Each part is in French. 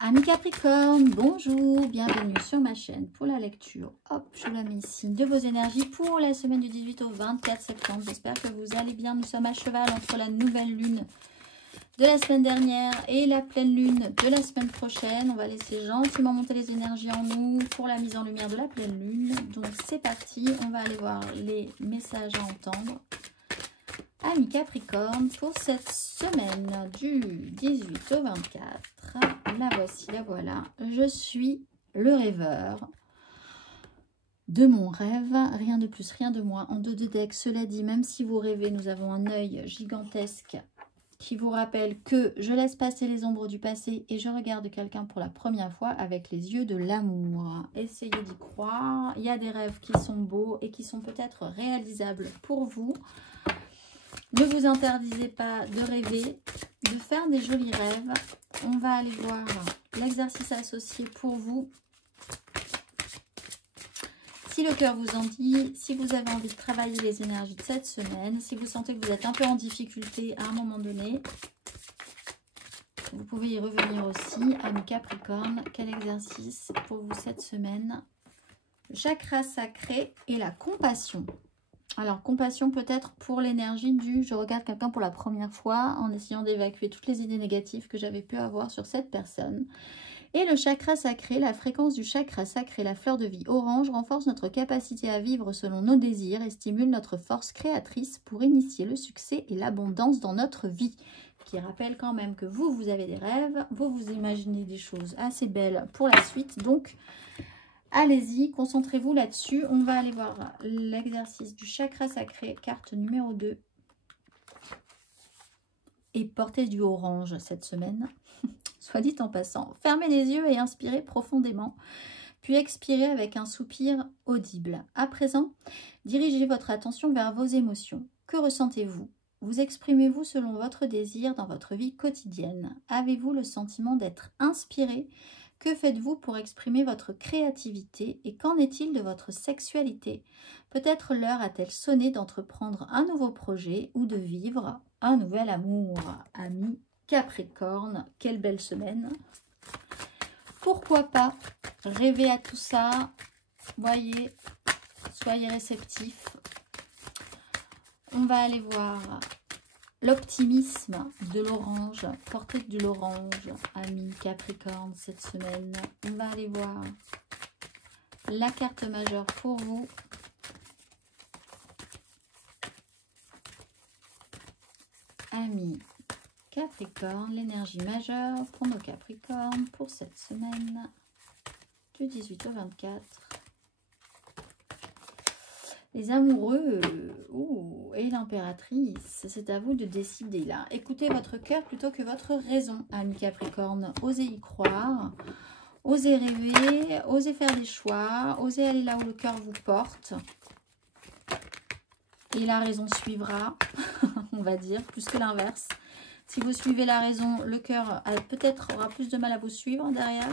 Amis Capricorne, bonjour, bienvenue sur ma chaîne pour la lecture. Hop, je la mets ici, de vos énergies pour la semaine du 18 au 24 septembre. J'espère que vous allez bien. Nous sommes à cheval entre la nouvelle lune de la semaine dernière et la pleine lune de la semaine prochaine. On va laisser gentiment monter les énergies en nous pour la mise en lumière de la pleine lune. Donc c'est parti, on va aller voir les messages à entendre. Amis Capricorne, pour cette semaine du 18 au 24, la voici, la voilà. Je suis le rêveur de mon rêve, rien de plus, rien de moins. En dos de deck, cela dit, même si vous rêvez, nous avons un œil gigantesque qui vous rappelle que je laisse passer les ombres du passé et je regarde quelqu'un pour la première fois avec les yeux de l'amour. Essayez d'y croire. Il y a des rêves qui sont beaux et qui sont peut-être réalisables pour vous. Ne vous interdisez pas de rêver, de faire des jolis rêves. On va aller voir l'exercice associé pour vous. Si le cœur vous en dit, si vous avez envie de travailler les énergies de cette semaine, si vous sentez que vous êtes un peu en difficulté à un moment donné, vous pouvez y revenir aussi. Amis Capricorne, quel exercice pour vous cette semaine? Le chakra sacré et la compassion. Alors, compassion peut-être pour l'énergie du « je regarde quelqu'un pour la première fois » en essayant d'évacuer toutes les idées négatives que j'avais pu avoir sur cette personne. Et le chakra sacré, la fréquence du chakra sacré, la fleur de vie orange, renforce notre capacité à vivre selon nos désirs et stimule notre force créatrice pour initier le succès et l'abondance dans notre vie. Qui rappelle quand même que vous avez des rêves, vous imaginez des choses assez belles pour la suite. Donc, allez-y, concentrez-vous là-dessus. On va aller voir l'exercice du chakra sacré, carte numéro 2. Et portez du orange cette semaine. Soit dit en passant, fermez les yeux et inspirez profondément, puis expirez avec un soupir audible. À présent, dirigez votre attention vers vos émotions. Que ressentez-vous? Vous exprimez-vous selon votre désir dans votre vie quotidienne? Avez-vous le sentiment d'être inspiré? Que faites-vous pour exprimer votre créativité? Et qu'en est-il de votre sexualité? Peut-être l'heure a-t-elle sonné d'entreprendre un nouveau projet ou de vivre un nouvel amour. Amis Capricorne, quelle belle semaine. Pourquoi pas rêver à tout ça? Voyez, soyez réceptifs. On va aller voir l'optimisme de l'orange, portée de l'orange, amis Capricorne, cette semaine. On va aller voir la carte majeure pour vous. Amis Capricorne, l'énergie majeure pour nos Capricornes pour cette semaine du 18 au 24. Les amoureux et l'impératrice, c'est à vous de décider là. Écoutez votre cœur plutôt que votre raison, amis Capricorne. Osez y croire, osez rêver, osez faire des choix, osez aller là où le cœur vous porte. Et la raison suivra, on va dire, plus que l'inverse. Si vous suivez la raison, le cœur peut-être aura plus de mal à vous suivre derrière.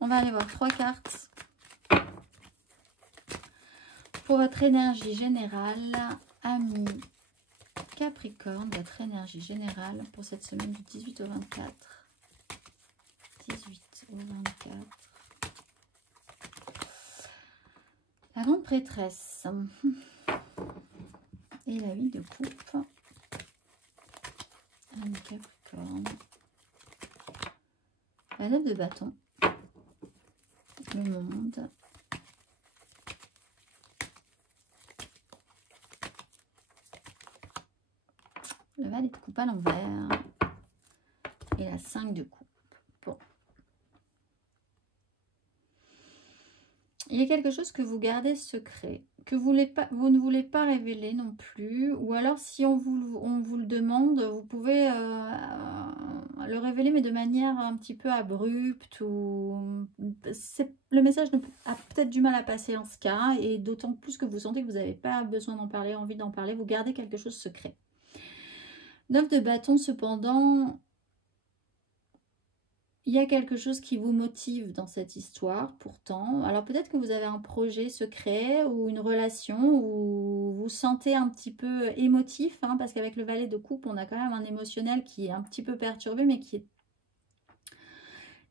On va aller voir 3 cartes. Pour votre énergie générale, amis Capricorne, votre énergie générale pour cette semaine du 18 au 24. 18 au 24. La grande prêtresse. Et la 8 de coupe. Amis Capricorne. La 9 de bâton. Le monde. Le valet de coupe à l'envers. Et la 5 de coupe. Bon. Il y a quelque chose que vous gardez secret, que vous ne voulez pas révéler non plus, ou alors si on vous le demande, vous pouvez le révéler, mais de manière un petit peu abrupte, ou le message a peut-être du mal à passer en ce cas, et d'autant plus que vous sentez que vous n'avez pas besoin d'en parler, envie d'en parler, vous gardez quelque chose secret. 9 de bâton, cependant, il y a quelque chose qui vous motive dans cette histoire, pourtant. Alors peut-être que vous avez un projet secret ou une relation où vous sentez un petit peu émotif, hein, parce qu'avec le valet de coupe, on a quand même un émotionnel qui est un petit peu perturbé, mais qui est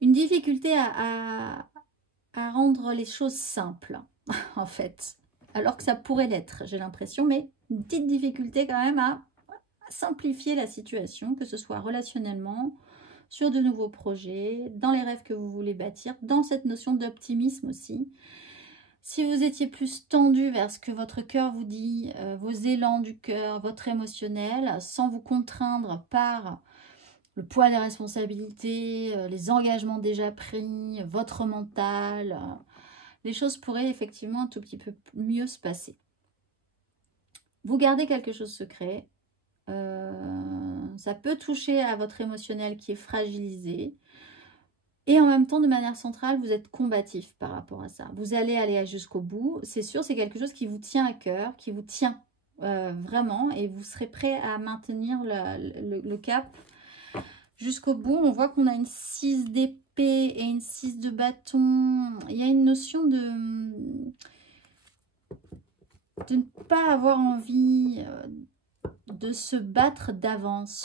une difficulté à rendre les choses simples, en fait. Alors que ça pourrait l'être, j'ai l'impression, mais une petite difficulté quand même à simplifier la situation, que ce soit relationnellement, sur de nouveaux projets, dans les rêves que vous voulez bâtir, dans cette notion d'optimisme aussi. Si vous étiez plus tendu vers ce que votre cœur vous dit, vos élans du cœur, votre émotionnel, sans vous contraindre par le poids des responsabilités, les engagements déjà pris, votre mental, les choses pourraient effectivement un tout petit peu mieux se passer. Vous gardez quelque chose secret, ça peut toucher à votre émotionnel qui est fragilisé. Et en même temps, de manière centrale, vous êtes combatif par rapport à ça. Vous allez aller jusqu'au bout. C'est sûr, c'est quelque chose qui vous tient à cœur, qui vous tient vraiment. Et vous serez prêt à maintenir le cap jusqu'au bout. On voit qu'on a une 6 d'épée et une 6 de bâton. Il y a une notion de ne pas avoir envie de se battre d'avance.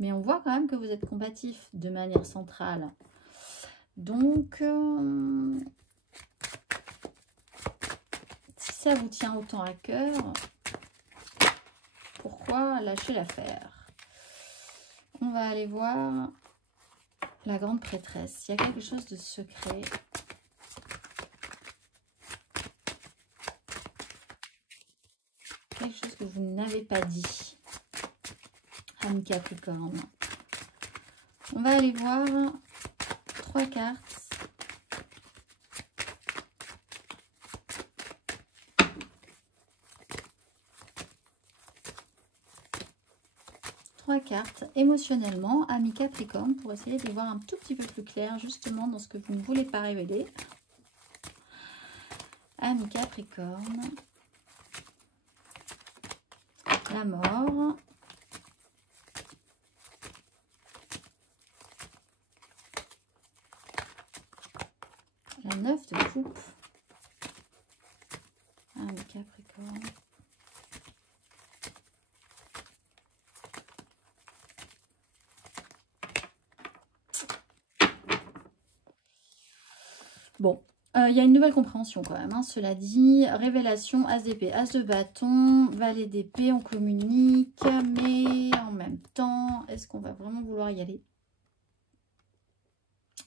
Mais on voit quand même que vous êtes combatif de manière centrale. Donc, si ça vous tient autant à cœur, pourquoi lâcher l'affaire? On va aller voir la grande prêtresse. Il y a quelque chose de secret. Quelque chose que vous n'avez pas dit. Ami Capricorne. On va aller voir 3 cartes. Trois cartes émotionnellement, ami Capricorne, pour essayer d'y voir un tout petit peu plus clair justement dans ce que vous ne voulez pas révéler. Ami Capricorne. La mort. La 9 de coupe. Ami Capricorne. Bon, il y a une nouvelle compréhension quand même, hein, cela dit. Révélation, As d'épée, As de bâton, Valet d'épée, on communique, mais en même temps, est-ce qu'on va vraiment vouloir y aller?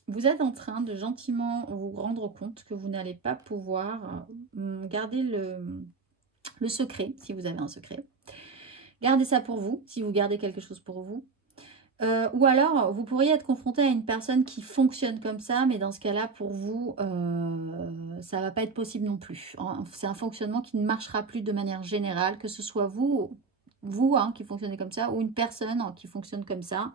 Vous êtes en train de gentiment vous rendre compte que vous n'allez pas pouvoir garder le secret, si vous avez un secret. Gardez ça pour vous, si vous gardez quelque chose pour vous. Ou alors, vous pourriez être confronté à une personne qui fonctionne comme ça, mais dans ce cas-là, pour vous, ça ne va pas être possible non plus. C'est un fonctionnement qui ne marchera plus de manière générale, que ce soit vous hein, qui fonctionnez comme ça, ou une personne qui fonctionne comme ça.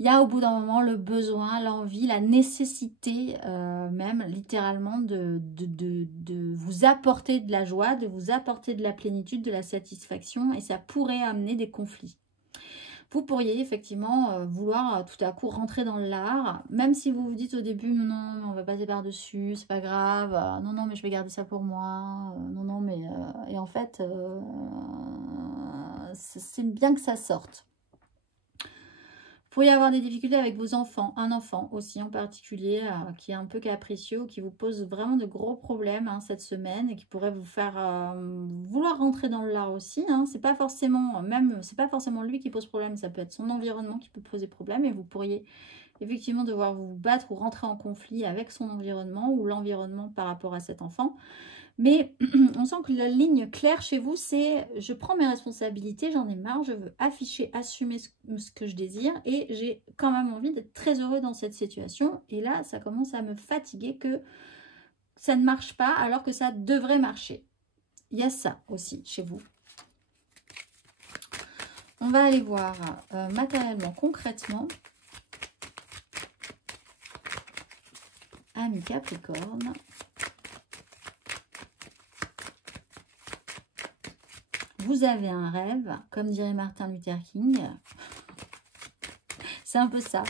Il y a au bout d'un moment le besoin, l'envie, la nécessité, même littéralement, de vous apporter de la joie, de vous apporter de la plénitude, de la satisfaction, et ça pourrait amener des conflits. Vous pourriez effectivement vouloir tout à coup rentrer dans l'art, même si vous vous dites au début, non, mais on va passer par-dessus, c'est pas grave, non, mais je vais garder ça pour moi, non, mais... et en fait, c'est bien que ça sorte. Vous pourriez avoir des difficultés avec vos enfants, un enfant aussi en particulier qui est un peu capricieux, qui vous pose vraiment de gros problèmes cette semaine et qui pourrait vous faire vouloir rentrer dans l'art aussi. C'est pas forcément lui qui pose problème, ça peut être son environnement qui peut poser problème et vous pourriez effectivement devoir vous battre ou rentrer en conflit avec son environnement ou l'environnement par rapport à cet enfant. Mais on sent que la ligne claire chez vous, c'est je prends mes responsabilités, j'en ai marre, je veux afficher, assumer ce que je désire et j'ai quand même envie d'être très heureux dans cette situation. Et là, ça commence à me fatiguer que ça ne marche pas alors que ça devrait marcher. Il y a ça aussi chez vous. On va aller voir matériellement, concrètement. Ami Capricorne. Vous avez un rêve, comme dirait Martin Luther King. C'est un peu ça.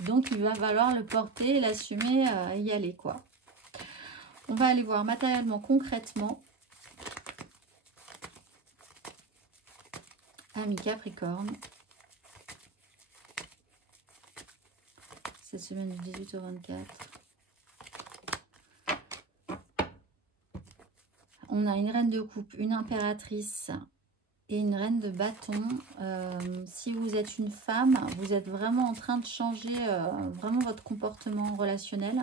Donc, il va falloir le porter, l'assumer, y aller, quoi. On va aller voir matériellement, concrètement. Ami Capricorne. cette semaine du 18 au 24. On a une reine de coupe, une impératrice et une reine de bâton. Si vous êtes une femme, vous êtes vraiment en train de changer vraiment votre comportement relationnel.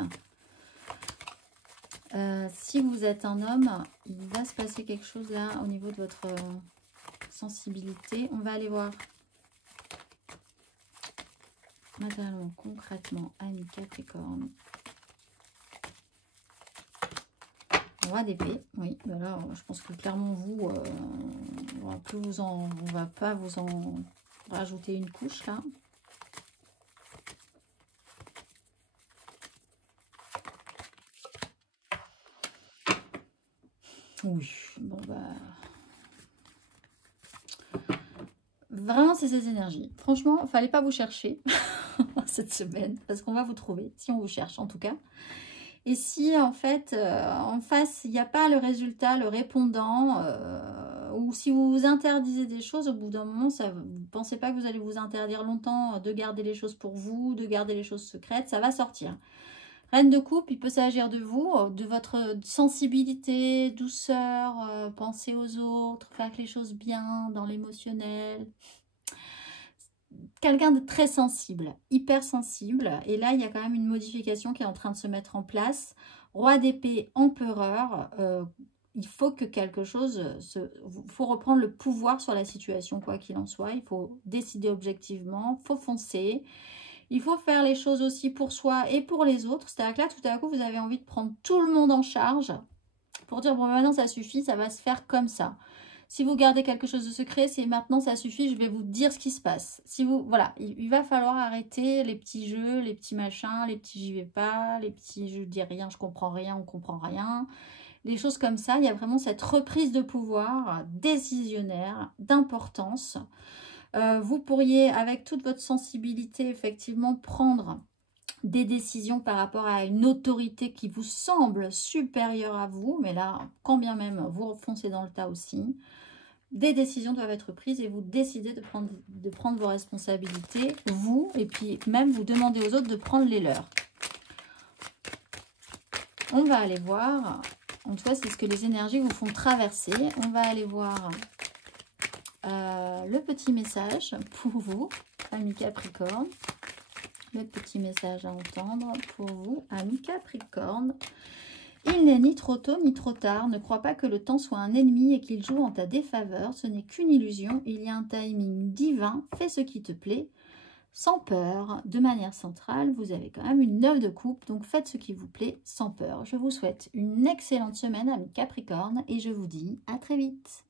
Si vous êtes un homme, il va se passer quelque chose là au niveau de votre sensibilité. On va aller voir matériellement, concrètement, amis Capricorne. Roi d'épée, oui, ben là, je pense que clairement vous, on va pas vous en rajouter une couche là. Oui, bon bah, vraiment c'est ces énergies. Franchement, il fallait pas vous chercher cette semaine parce qu'on va vous trouver si on vous cherche en tout cas. Et si en fait, en face, il n'y a pas le résultat, le répondant, ou si vous vous interdisez des choses, au bout d'un moment, vous ne pensez pas que vous allez vous interdire longtemps de garder les choses pour vous, de garder les choses secrètes, ça va sortir. Reine de coupe, il peut s'agir de vous, de votre sensibilité, douceur, penser aux autres, faire les choses bien, dans l'émotionnel. Quelqu'un de très sensible, hyper sensible. Et là, il y a quand même une modification qui est en train de se mettre en place. Roi d'épée, empereur. Il faut que quelque chose... Il faut reprendre le pouvoir sur la situation, quoi qu'il en soit. Il faut décider objectivement. Il faut foncer. Il faut faire les choses aussi pour soi et pour les autres. C'est-à-dire que là, tout à coup, vous avez envie de prendre tout le monde en charge pour dire, bon, maintenant, ça suffit, ça va se faire comme ça. Si vous gardez quelque chose de secret, c'est maintenant, ça suffit, je vais vous dire ce qui se passe. Si vous, voilà, il va falloir arrêter les petits jeux, les petits machins, les petits j'y vais pas, les petits je dis rien, je comprends rien, on comprend rien. Les choses comme ça, il y a vraiment cette reprise de pouvoir décisionnaire, d'importance. Vous pourriez, avec toute votre sensibilité, effectivement, prendre des décisions par rapport à une autorité qui vous semble supérieure à vous, mais là, quand bien même, vous foncez dans le tas aussi. Des décisions doivent être prises et vous décidez de prendre vos responsabilités, vous, et puis même vous demandez aux autres de prendre les leurs. On va aller voir, en tout cas, c'est ce que les énergies vous font traverser. On va aller voir le petit message pour vous, amis Capricorne. Le petit message à entendre pour vous, amis Capricorne. Il n'est ni trop tôt ni trop tard. Ne crois pas que le temps soit un ennemi et qu'il joue en ta défaveur. Ce n'est qu'une illusion. Il y a un timing divin. Fais ce qui te plaît, sans peur. De manière centrale, vous avez quand même une 9 de coupe. Donc faites ce qui vous plaît, sans peur. Je vous souhaite une excellente semaine, amis Capricorne. Et je vous dis à très vite.